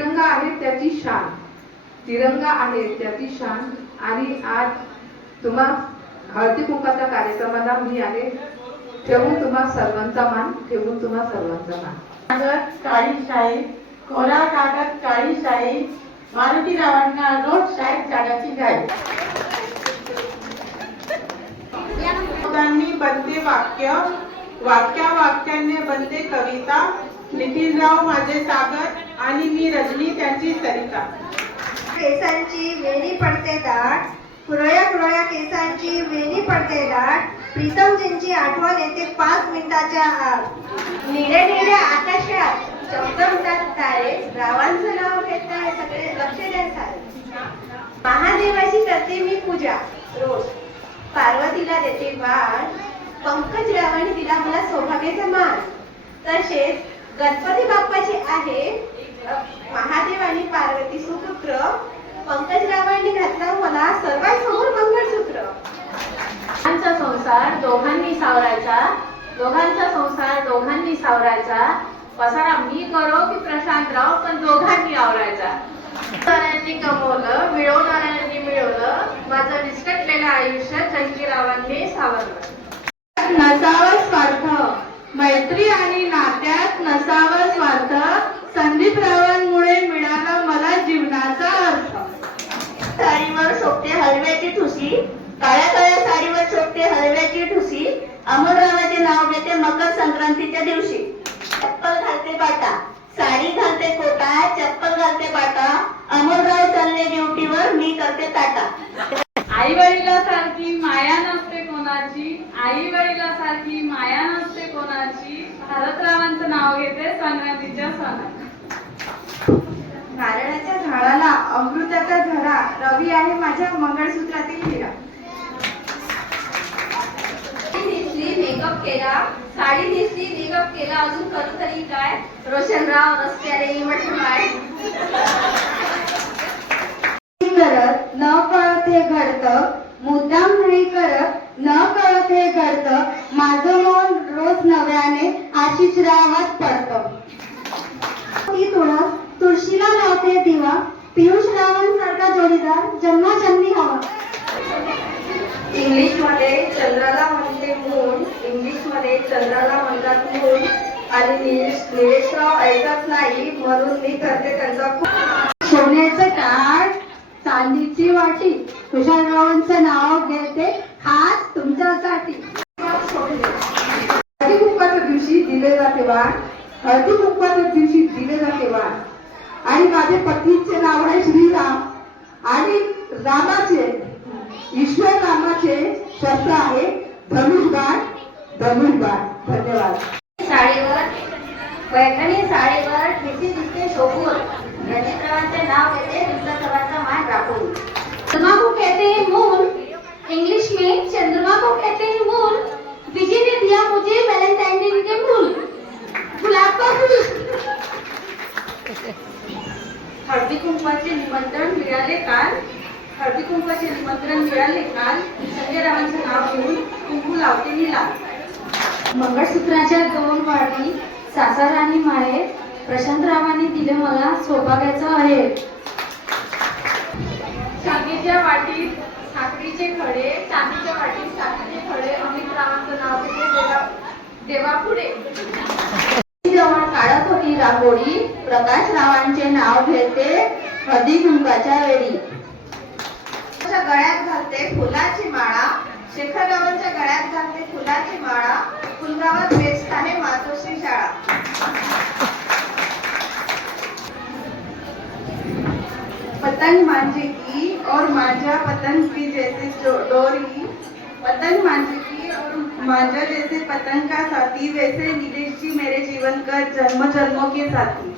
तिरंगा आहे त्याची शान, तिरंगा आहे त्याची शान. आणि आज तुम्हा हळदी कुंकाच्या कार्यक्रमाला मी आहे. ठेवून तुम्हा सर्वांचा मान, ठेवून तुम्हा सर्वांचा मान. कागद काळी शाई, कोरा कागद काळी शाई, मारुतीरावांना रोज शाळेत जाण्याची घाई. बनते वाक्य, वाक्याने बनते कविता. नितीनराव माझे सागर आणि मी रजनी त्यांची सरिता. केसांची वेणी पडते दाट, कुरळ्या कुरळ्या केसांची वेणी पडते दाट. प्रीतमजींची आठवण येते 5 मिनिटाच्या आत. निळे निळे आकाशात चमचमतात तारे, रावांचं नाव घेताय सगळे लक्ष द्या सारे. महादेवाची करते मी पूजा रोज, पार्वतीला देते वाण, पंकजरावांनी दिला मला सौभाग्याचा मान. तसेच गणपती बाप्पाचे आहे महादेव आणि पार्वती सुपुत्र, पंकजरावांनी घातला मला सर्वांसमोर मंगळसूत्र. दोघांचा संसार दोघांनी सावरायचा, दोघांचा संसार दोघांनी सावरायचा. पसारा मी करो की प्रशांतराव, पण दोघांनी आवरायचा. मिळवणाऱ्यांनी कमवलं, मिळवणाऱ्यांनी मिळवलं, माझं विस्कटलेलं आयुष्य जंगीरावांनी सावरलं. नसावं स्वार्थ, मैत्री आणि नात्यात नसावं स्वार्थ. संदीपरावांमुळे मिळाला मला जीवनाचा अर्थ. साडीवर शोभते हलव्याची ठुसी, काळ्या काळ्या साडीवर शोभते हलव्याची ठुसी. अमोलरावाचे नाव घेते मकर संक्रांतीच्या दिवशी. चप्पल घालते बाटा, साडी घालते कोटा, चप्पल घालते बाटा. अमोलराव चालले ड्युटीवर, मी करते ताटा. आई वडिलासारखी माया नसते कोणाची, आई वडिलासारखी माया नसते कोणाची. भारतरावांचं नाव घेते संक्रांतीच्या सणात. नारळाच्या झाडाला अमृताचा झरा, रवी आहे माझ्या मंगळसूत्रातील हिरा. मेकअप केला, साडी नेसली, मेकअप केला, अजून करू तरी काय. रोशनराव रस्त्याने म्हटलं काय. करत न कळत हे घडतं, मुद्दाम नाही करत न कळत हे घडतं. माझं मन रोज नव्याने आशिषरावात पडतं. ती तुळस तुळशीला लावते दिवा, पियुष रावांसारखा जोडीदार जन्मजन्मी हवा. इंग्लिश मध्ये चंद्राला म्हणते मून, इंग्लिश मध्ये चंद्राला म्हणतात मून. आणि निलेशराव ऐकत नाही म्हणून मी करते त्यांचा खूप. सोन्याचं ताट, चांदीची वाटी, तुषाररावांचं नाव घेते खास तुमच्यासाठी. हळदी कुंकाच्या दिवशी दिले जाते वाण, हळदी कुंकाच्या दिवशी दिले जाते वाण. आणि माझे पत्नीचे नाव आहे श्रीराम, आणि रामाचे ईश्वर रामाचे शब्द आहे धनुष्यबाण, धनुष्यबाण. धन्यवाद. साडीवर पैठणी साडीवर ठिसी दिसते शोभून, रजित्रावांचे नाव घेते तुमच्या मान राखून. चंद्रमा को कहते हैं मून, इंग्लिश में चंद्रमा को कहते हैं मून. विजय ने दिया मुझे वैलेंटाइन डे के फूल, गुलाब का फूल. हळदी कुंकवाचे निमंत्रण मिळाले काल, हळदी कुंकवाचे निमंत्रण मिळाले काल. संजयरावांचं नाव घेऊन कुंकू लावते मी लाल. मंगळसूत्राच्या 2 वाटी, सासर आणि माहेर, प्रशांतरावांनी दिले मला सौभाग्याचं आहे. चांदीच्या वाटीत साखरीचे खडे, चांदीच्या वाटीत साखरीचे खडे. अमितरावांचं नाव घेते देवा पुढे. जवळ काढत होती रांगोळी, प्रकाशरावांचे नाव घेते हळदी कुंकाच्या वेळी. गळ्यात घालते फुलाची माळा, शेखररावांच्या गळ्यात घालते फुलाची माळा. फुलगावात बेस्ट आहे मातोश्री शाळा. पतंग मांझे की और मांझा पतंग की जैसे डोरी. पतंग मांझे की और मांझा जैसे पतंग का साथी, वैसे नीलेश जी मेरे जीवन का जन्म जन्मों के साथी.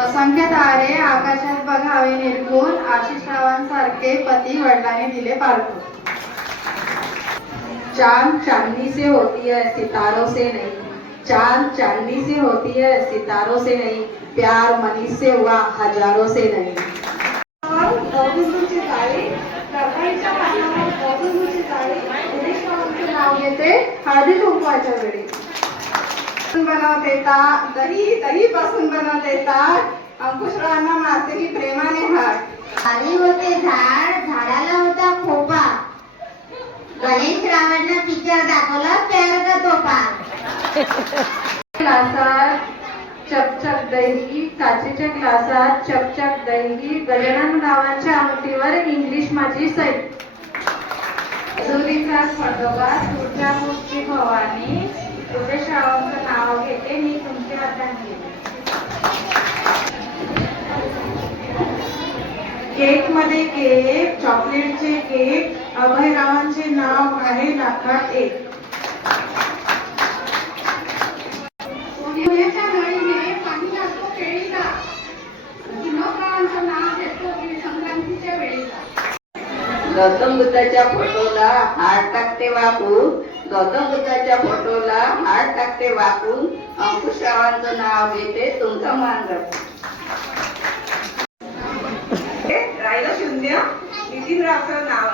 असंख्य तारे आकाशात बघावे निरखून, आशिषरावांसारखे पती वडिलांनी दिले पारखून. चांद चांदनी से होती है सितारों से नहीं, चांद चांदनी से होती है सितारों से नहीं. प्यार मनीष से हुआ हजारों से नहीं. गौतमची जाळी, रबाईच्या पानावर गौतमची जाळी. निलेशरावांचे नाव घेते हळदी कुंकवाच्या वेळी. बनवत येतात, दही पासून बनवत येतात. अंकुशरावांना मारते की प्रेमाने हात. खाली होते झाड, झाडाला होता खोपा. गणेश रावांना पिक्चर दाखवला प्यार का तोफा. ग्लासात चपचप दही, काचेच्या ग्लासात चपचप दही, गजानन गावाच्या अंगठीवर इंग्लिश माझी सई. सुरीचा खंडोबा, तुळजापूरची भवानी, रुद्रेश्वरावांचं नाव घेते मी तुमची अर्धांगिनी. केक मध्ये केक, चॉकलेटचे केक, अभयरावांचे नाव आहे लाखात एक. पुण्याच्या नळीने पाणी लागतो केळीला. विनोदांचं नाव घेतो संक्रांतीच्या वेळेला. गौतम बुद्धाच्या फोटोला हार टाकते वाकून, गौतम बुद्धाच्या फोटोला हार टाकते वाकून, अंकुशरावांचं नाव घेते तुमचा मान राखून. राहिलं शून्य, नितीनरावचं नाव.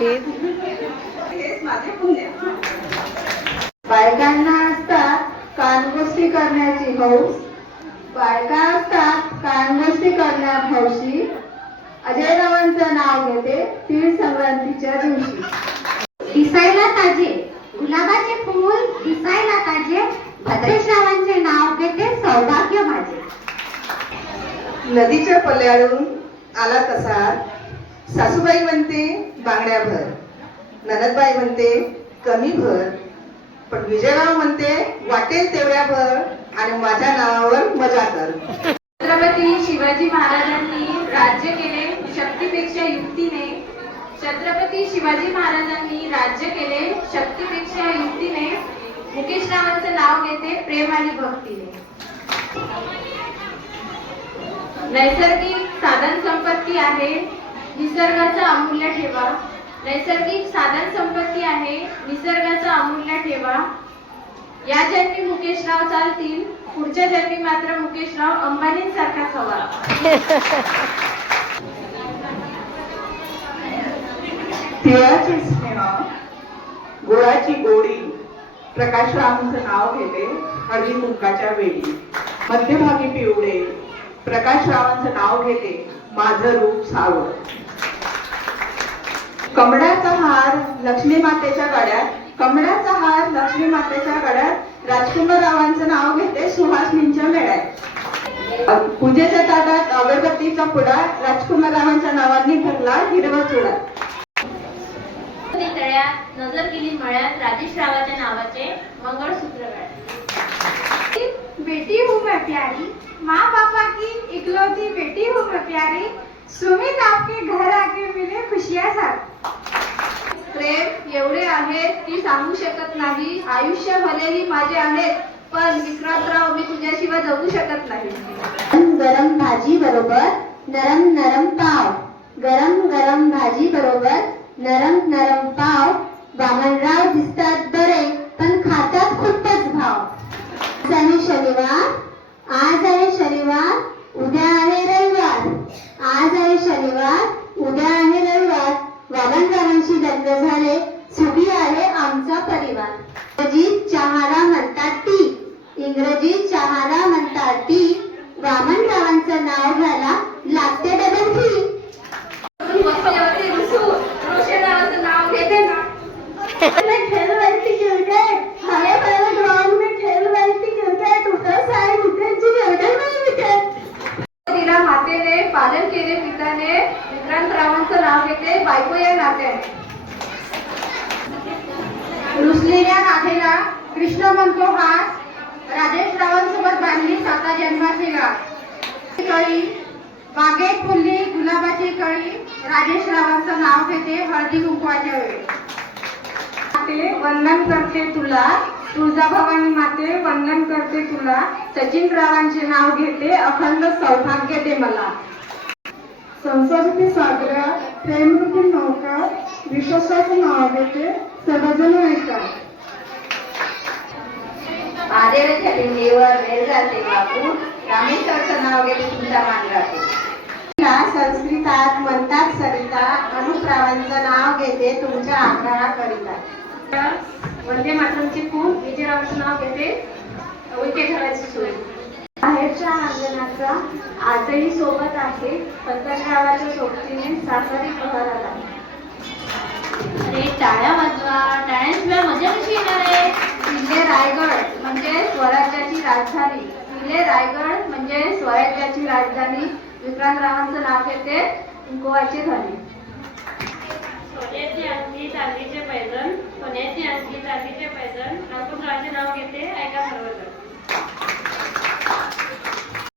हेच माझे पुण्य. बायकांना असतात कानगोष्टी करण्याची हौस, बायका असतात कानगोष्टी करण्यात हौशी. अजयरावांचं नाव घेते तीळ संक्रांतीच्या दिवशी. दिसायला ताजे गुलाबाचे फूल, दिसायला ताजे भद्रेशरावांचे नाव घेते सौभाग्य माझे. नदीच्या पल्याळून आला तसा सासूबाई म्हणते बांगड्या भर, ननदबाई म्हणते कमी भर, पण विजयराव म्हणते वाटेल तेवढ्या भर आणि माझ्या नावावर मजा कर. छत्रपती शिवाजी महाराजांनी राज्य केले शक्तीपेक्षा युक्तीने. छत्रपती शिवाजी महाराजांनी राज्य केले शक्तीपेक्षा युक्तीने. मुकेशरावांचं नाव घेते प्रेम आणि भक्तीने. नैसर्गिक साधन संपत्ती आहे निसर्गाचा अमूल्य ठेवा. नैसर्गिक साधन संपत्ती आहे निसर्गाचा अमूल्य ठेवा. या जन्मी मुकेशराव चालतील, पुढच्या जन्मी मात्र मुकेशराव अंबानींसारखाच हवा. तिळाची स्नेह, गुळाची गोडी, प्रकाशरावांचं नाव घेते हळदी कुंकाच्या वेळी. मध्यभागी पिवळे, प्रकाशरावांचं नाव घेते माझं रूप सावळ. कमळाचा हार लक्ष्मी मातेच्या गळ्यात, कमळाचा हार लक्ष्मी मातेच्या गळ्यात, राजकुमाररावांचं नाव घेते सुहासनींच्या मेळ्यात. पूजेच्या ताटात अगरबत्तीचा पुडा, राजकुमाररावांच्या नावांनी भरला हिरवा चुडा. तळ्यात नजर गेली मळ्यात, राजेशरावाच्या नावाचे मंगळसूत्र गळ्यात. बेटी हूँ मैं प्यारी, माँ पापा की इकलौती बेटी हूँ मैं प्यारी. सुमित आपके घर आके मिले खुशियाँ साथ. प्रेम एवढे आहेत की सांगू शकत नाही. आयुष्य भलेही माझे आहेत, पण विक्रांतराव मी तुझ्याशिवाय जगू शकत नाही. गरम भाजी बरोबर नरम नरम पाव, गरम गरम भाजी बरोबर नरम नरम पाव. वामनराव दिसतात बरे पण खातात खूपच भाव. आज आहे शनिवार, आज आहे शनिवार, उद्या आहे रविवार. आज आहे शनिवार, उद्या आहे रविवार. वामनरावांशी लग्न झाले, सुखी आहे आमचा परिवार. इंग्रजीत चहाला म्हणतात टी, इंग्रजीत चहाला म्हणतात टी. वामनरावांचं नाव घ्यायला लागते डबल फी. बसल्यावरती रोशनरावांचं नाव घेते ना. खेल रही थी क्रिकेट, हरे भरे ग्राउंड में खेल रही थी क्रिकेट. उधर से आई विकेट जी, उधर नहीं विकेट. तिला मातेने पालन केले पिताने, विक्रांतरावांचं नाव घेते बायको या नात्याने. रुसलेल्या राधेला कृष्ण म्हणतो हास, राजेशरावांसोबत बांधली 7 जन्माची गाठ. कळी बागेत फुलली गुलाबाची कळी, राजेशरावांचं नाव घेते हळदी कुंकवाच्या वेळी. माते वंदन करते तुला, तुळजाभवानी माते वंदन करते तुला. सचिनरावांचे नाव घेते अखंड सौभाग्य दे मला. संसारूपी सागरा, प्रेमरूपी नौका, विश्वासाचं नाव घेते सर्वजण ऐका. महादेवाच्या लिंगेवर वेल घालते बापू, रामेश्वरचं नाव घेते तुमचा मान राहते. संस्कृतात म्हणतात सरिता, अनुप्रावांचं नाव घेते तुमच्या आग्रहाकरिता. वंदे मातरमची खूप विजयरावांचं नाव घेते उलटे घराची सोय. बाहेरच्या अंगणाचा आजही सोबत आहे, पंतप्रधानाच्या सोबतीने सासरी बहरत आहे. अरे टाळ्या वाजवा, टाळ्यांशिवाय मजा कशी येणार आहे? किल्ले रायगड म्हणजे स्वराज्याची राजधानी. किल्ले रायगड म्हणजे स्वराज्याची राजधानी. विक्रांतरावांचं नाव घेते कुंकवाचे धनी.